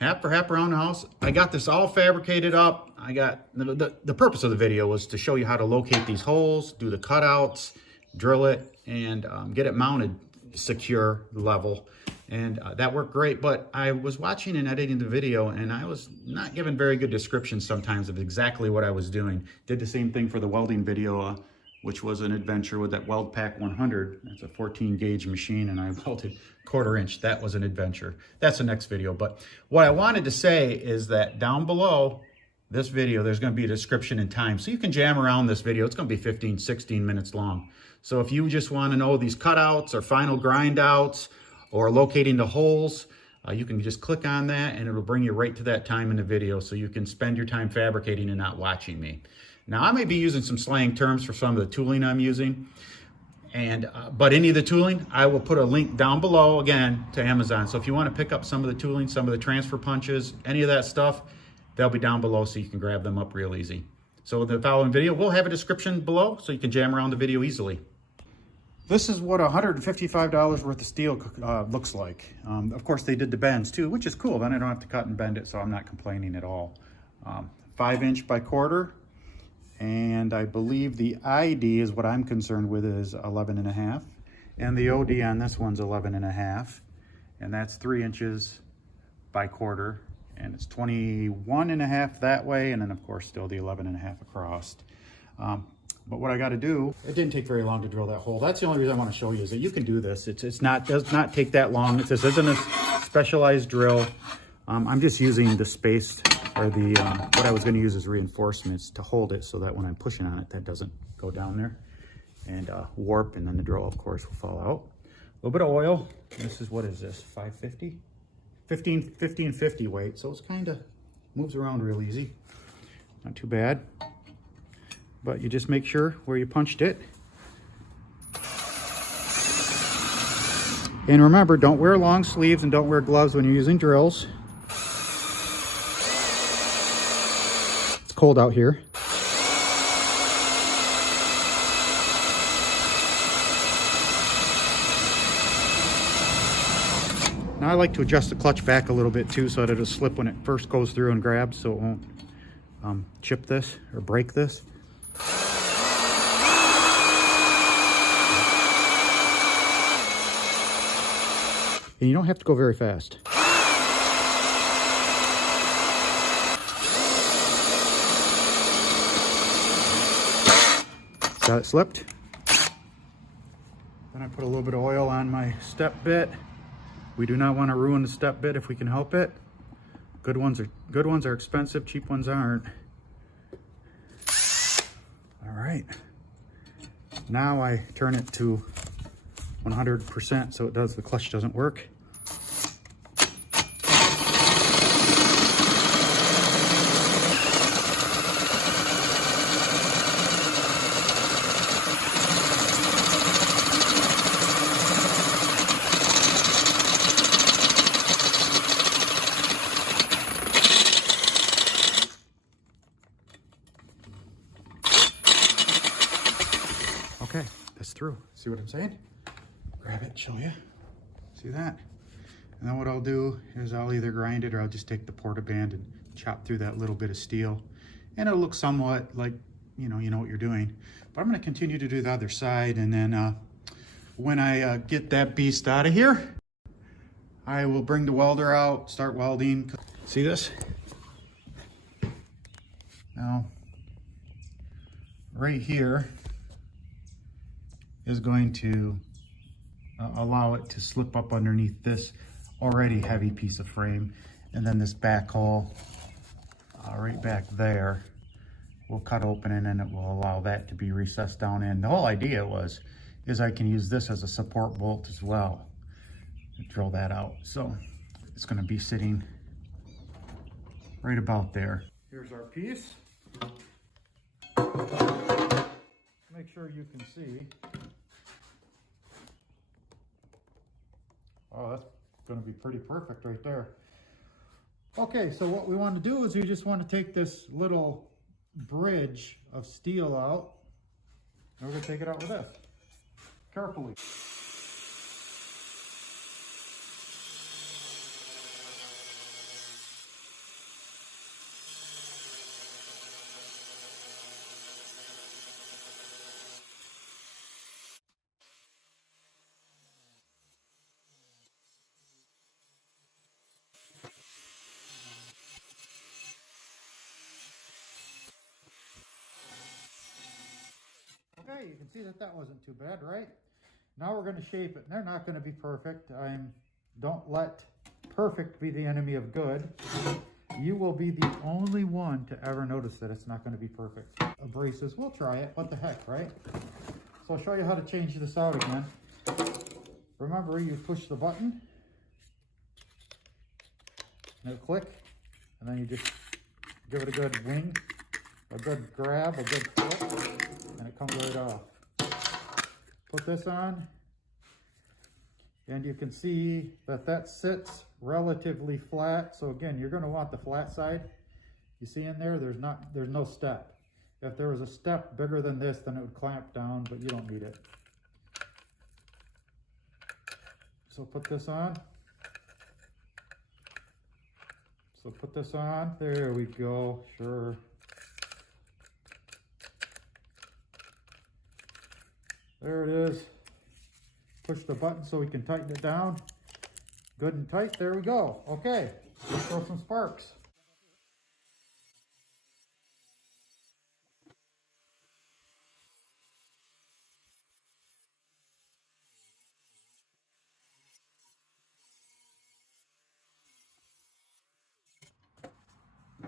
half for half around the house. I got this all fabricated up. I got, the purpose of the video was to show you how to locate these holes, do the cutouts, drill it, and get it mounted secure, level. And that worked great, but I was watching and editing the video and I was not given very good descriptions sometimes of exactly what I was doing. Did the same thing for the welding video, which was an adventure with that Weld Pack 100. It's a 14 gauge machine and I welded 1/4 inch. That was an adventure. That's the next video. But what I wanted to say is that down below this video, there's going to be a description and time. So you can jam around this video. It's going to be 15, 16 minutes long. So if you just want to know these cutouts or final grind outs or locating the holes, you can just click on that and it'll bring you right to that time in the video so you can spend your time fabricating and not watching me. Now I may be using some slang terms for some of the tooling I'm using, but any of the tooling, I will put a link down below again to Amazon. So if you want to pick up some of the tooling, some of the transfer punches, any of that stuff, they'll be down below so you can grab them up real easy. So in the following video, we'll have a description below so you can jam around the video easily. This is what $155 worth of steel looks like. Of course, they did the bends too, which is cool. Then I don't have to cut and bend it, so I'm not complaining at all. 5 inch by 1/4, and I believe the ID is what I'm concerned with is 11.5, and the OD on this one's 11.5, and that's 3 inches by 1/4, and it's 21.5 that way, and then of course still the 11.5 across. But what I got to do, it didn't take very long to drill that hole. That's the only reason I want to show you is that you can do this. Does not take that long. This isn't a specialized drill. I'm just using the space or the what I was going to use as reinforcements to hold it so that when I'm pushing on it, that doesn't go down there and warp, and then the drill, of course, will fall out. A little bit of oil. This is, what is this, 550? 1550 weight, so it's kind of moves around real easy. Not too bad. But you just make sure where you punched it. And remember, don't wear long sleeves and don't wear gloves when you're using drills. It's cold out here. Now I like to adjust the clutch back a little bit too so that it'll slip when it first goes through and grabs, so it won't chip this or break this. And you don't have to go very fast. So it slipped. Then I put a little bit of oil on my step bit. We do not want to ruin the step bit if we can help it. Good ones are expensive, cheap ones aren't. All right. Now I turn it to 100% so the clutch doesn't work. Okay, that's through. See what I'm saying? Grab it, show you. See that? And then what I'll do is I'll either grind it or I'll just take the portaband and chop through that little bit of steel. And it'll look somewhat like, you know what you're doing. But I'm gonna continue to do the other side, and then when I get that beast out of here, I will bring the welder out, start welding. See this? Now, right here is going to allow it to slip up underneath this already heavy piece of frame, and then this back hole right back there will cut open, and then it will allow that to be recessed down in. The whole idea is I can use this as a support bolt as well to drill that out. So it's going to be sitting right about there. Here's our piece. Make sure you can see. Oh, that's going to be pretty perfect right there. Okay, so what we want to do is we just want to take this little bridge of steel out, and we're going to take it out with this, carefully. can see that that wasn't too bad, right? Now we're going to shape it. They're not going to be perfect. Don't let perfect be the enemy of good. You will be the only one to ever notice that it's not going to be perfect. Abrasives, we'll try it. What the heck, right? So I'll show you how to change this out again. Remember, you push the button, and it'll click, and then you just give it a good wing, a good grab, a good flip, and it comes right off. Put this on, and you can see that that sits relatively flat. So again, you're going to want the flat side. You see in there, there's no step. If there was a step bigger than this, then it would clamp down, but you don't need it. So put this on. So put this on. There we go. Sure. There it is. Push the button so we can tighten it down. Good and tight. There we go. Okay. Let's throw some sparks.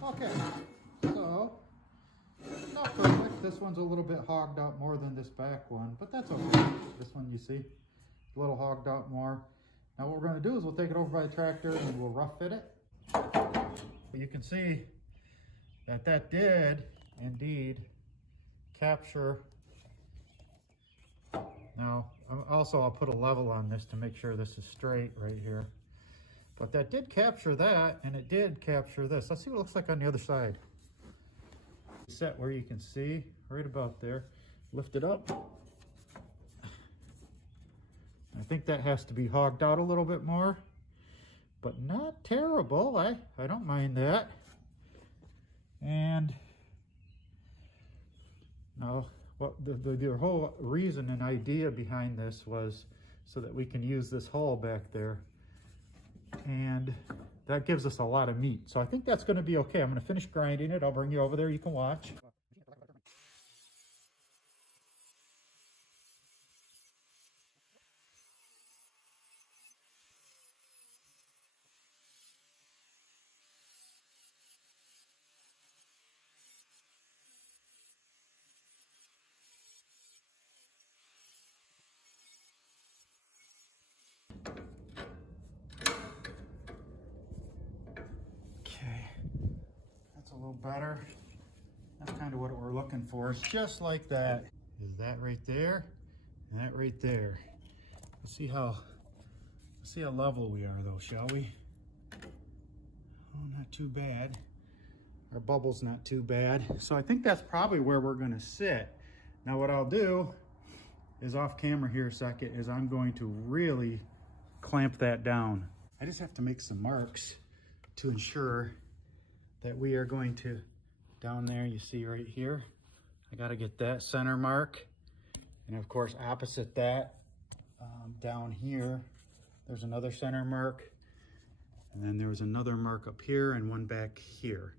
Okay, so not perfect. This one's a little bit hogged out more than this back one, but that's okay. This one, you see, a little hogged out more. Now what we're going to do is we'll take it over by the tractor and we'll rough fit it. You can see that that did indeed capture. Now also I'll put a level on this to make sure this is straight right here. But that did capture that, and it did capture this. Let's see what it looks like on the other side. Set where you can see, right about there. Lift it up. I think that has to be hogged out a little bit more, but not terrible. I don't mind that. And now, what the whole reason and idea behind this was so that we can use this hole back there. And that gives us a lot of meat. So I think that's going to be okay. I'm going to finish grinding it. I'll bring you over there. You can watch. A little better. That's kind of what we're looking for. It's just like that. Is that right there and that right there. Let's see how level we are though, shall we? Oh, not too bad. Our bubble's not too bad. So I think that's probably where we're going to sit. Now what I'll do is off camera here a second is I'm going to really clamp that down. I just have to make some marks to ensure that we are going to, down there, you see right here, I got to get that center mark. And of course, opposite that, down here, there's another center mark. And then there was another mark up here and one back here.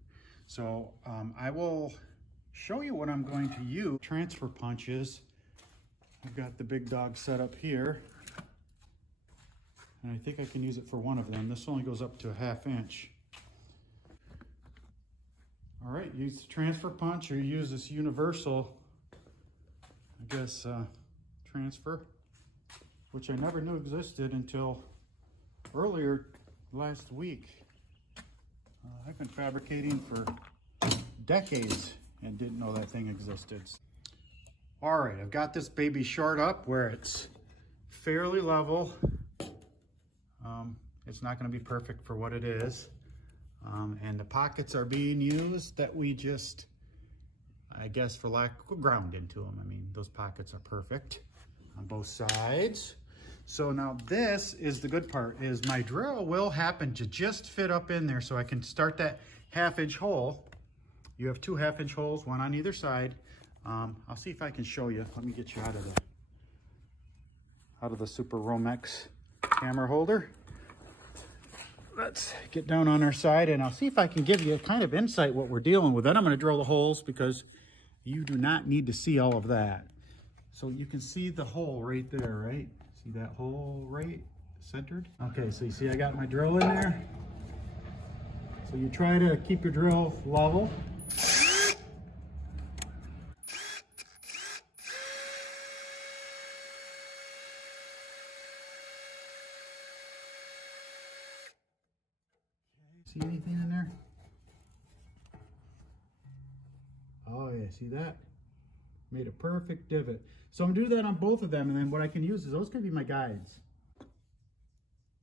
So I will show you what I'm going to use. Transfer punches. I've got the big dog set up here. And I think I can use it for one of them. This only goes up to a 1/2 inch. All right, use the transfer punch or use this universal, I guess, transfer, which I never knew existed until earlier last week. I've been fabricating for decades and didn't know that thing existed. All right, I've got this baby short up where it's fairly level. It's not going to be perfect for what it is. And the pockets are being used that we just, I guess for lack, ground into them. I mean, those pockets are perfect on both sides. So now this is the good part, is my drill will happen to just fit up in there so I can start that 1/2 inch hole. You have 2 1/2 inch holes, one on either side. I'll see if I can show you. Let me get you out of the Super Romex camera holder. Let's get down on our side and I'll see if I can give you a kind of insight what we're dealing with. Then I'm going to drill the holes because you do not need to see all of that. So you can see the hole right there, right? See that hole right centered? Okay, so you see I got my drill in there. So you try to keep your drill level. See anything in there? Oh yeah, see that? Made a perfect divot. So I'm gonna do that on both of them, and then what I can use is those could be my guides.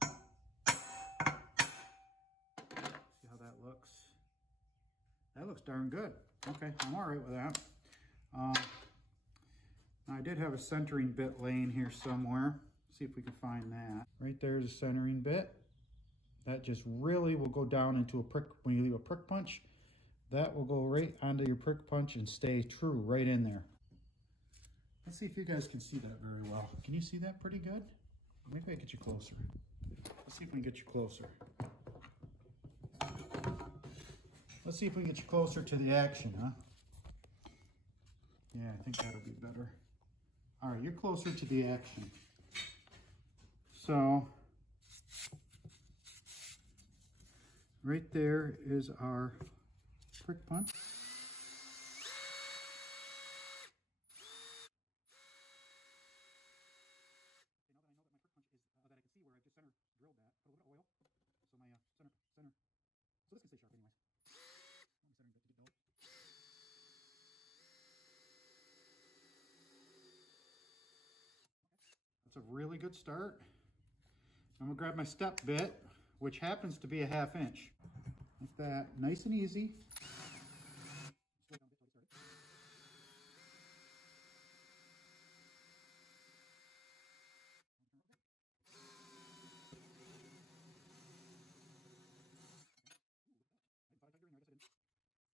See how that looks? That looks darn good. Okay, I'm all right with that. I did have a centering bit laying here somewhere. See if we can find that. Right there's a centering bit. That just really will go down into a prick. When you leave a prick punch, that will go right onto your prick punch and stay true right in there. Let's see if you guys can see that very well. Can you see that pretty good? Maybe I get you closer. Let's see if we can get you closer. Let's see if we can get you closer to the action, huh? Yeah, I think that'll be better. All right, you're closer to the action. So, right there is our prick punch. That's a really good start. I'm gonna grab my step bit, which happens to be a 1/2 inch. Like that, nice and easy.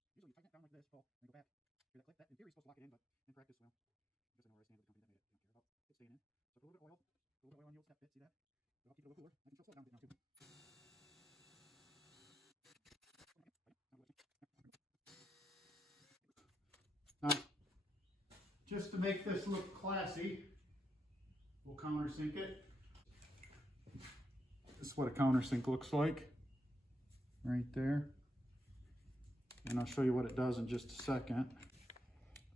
Usually you tighten it down like this, pull, and go back. Hear that click? That in theory is supposed to lock it in, but in practice, well, because I know where I stand with the company, they don't care about it staying in. So put a little bit of oil on the old step bit, see that? But I'll keep it a little cooler. I can still slow it down a bit now too. Now, just to make this look classy, we'll countersink it. This is what a countersink looks like, right there. And I'll show you what it does in just a second.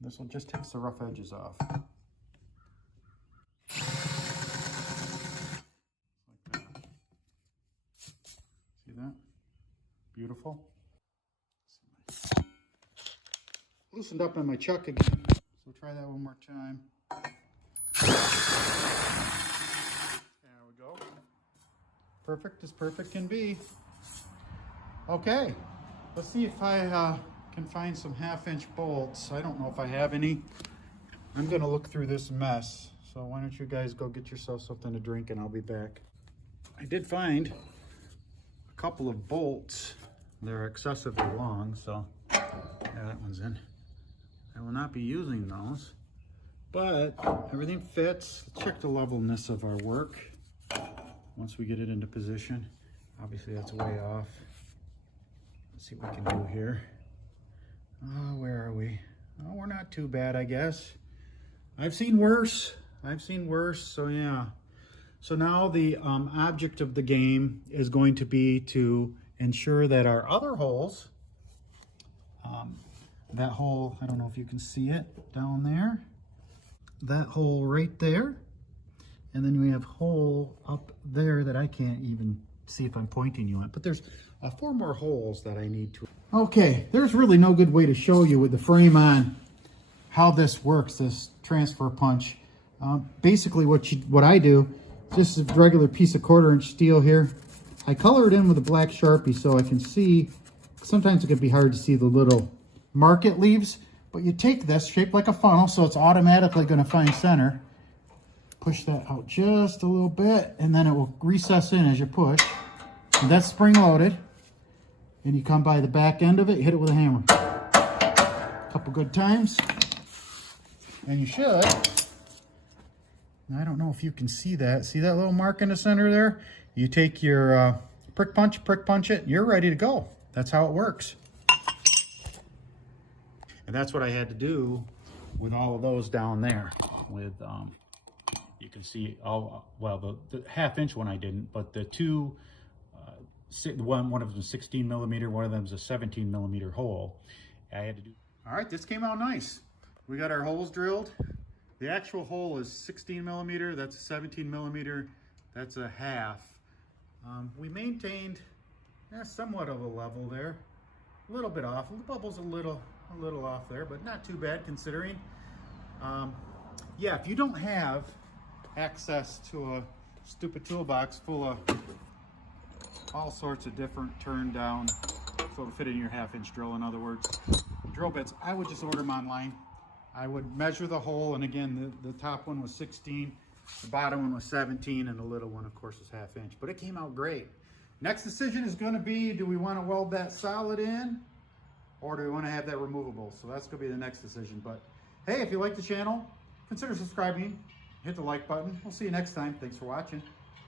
This will just take the rough edges off. Like that. See that? Beautiful. Loosened up on my chuck again, so try that one more time. There we go. Perfect as perfect can be. Okay, let's see if I can find some 1/2 inch bolts. I don't know if I have any. I'm gonna look through this mess. So why don't you guys go get yourself something to drink and I'll be back. I did find a couple of bolts. They're excessively long, so yeah, that one's in. I will not be using those, but everything fits. Let's check the levelness of our work once we get it into position. Obviously that's way off. Let's see what we can do here. Oh, where are we? Oh, we're not too bad, I guess. I've seen worse. So yeah. So now the object of the game is going to be to ensure that our other holes, that hole, I don't know if you can see it down there, that hole right there, and then we have hole up there that I can't even see if I'm pointing you at, but there's 4 more holes that I need to. Okay, there's really no good way to show you with the frame on how this works, this transfer punch. Basically what I do, just a regular piece of 1/4 inch steel here. I color it in with a black Sharpie so I can see. Sometimes it can be hard to see the little mark it leaves, but you take this shaped like a funnel so it's automatically going to find center. Push that out just a little bit and then it will recess in as you push. And that's spring loaded. And you come by the back end of it, you hit it with a hammer. A couple good times. And you should. Now, I don't know if you can see that. See that little mark in the center there? You take your prick punch it, you're ready to go. That's how it works. And that's what I had to do with all of those down there. with, you can see, well, the half-inch one I didn't, but the two, one of them is 16 millimeter, one of them is a 17 millimeter hole. I had to do. All right, this came out nice. We got our holes drilled. The actual hole is 16 millimeter, that's a 17 millimeter, that's a half. We maintained somewhat of a level there, a little bit off. The bubble's a little off there, but not too bad considering. Yeah, if you don't have access to a stupid toolbox full of all sorts of different turn down, so it'll fit in your half-inch drill, in other words, drill bits, I would just order them online. I would measure the hole, and again, the top one was 16, the bottom one was 17, and the little one, of course, was half-inch. But it came out great. Next decision is going to be, do we want to weld that solid in, or do we want to have that removable? So that's going to be the next decision. But hey, if you like the channel, consider subscribing, hit the like button. We'll see you next time. Thanks for watching.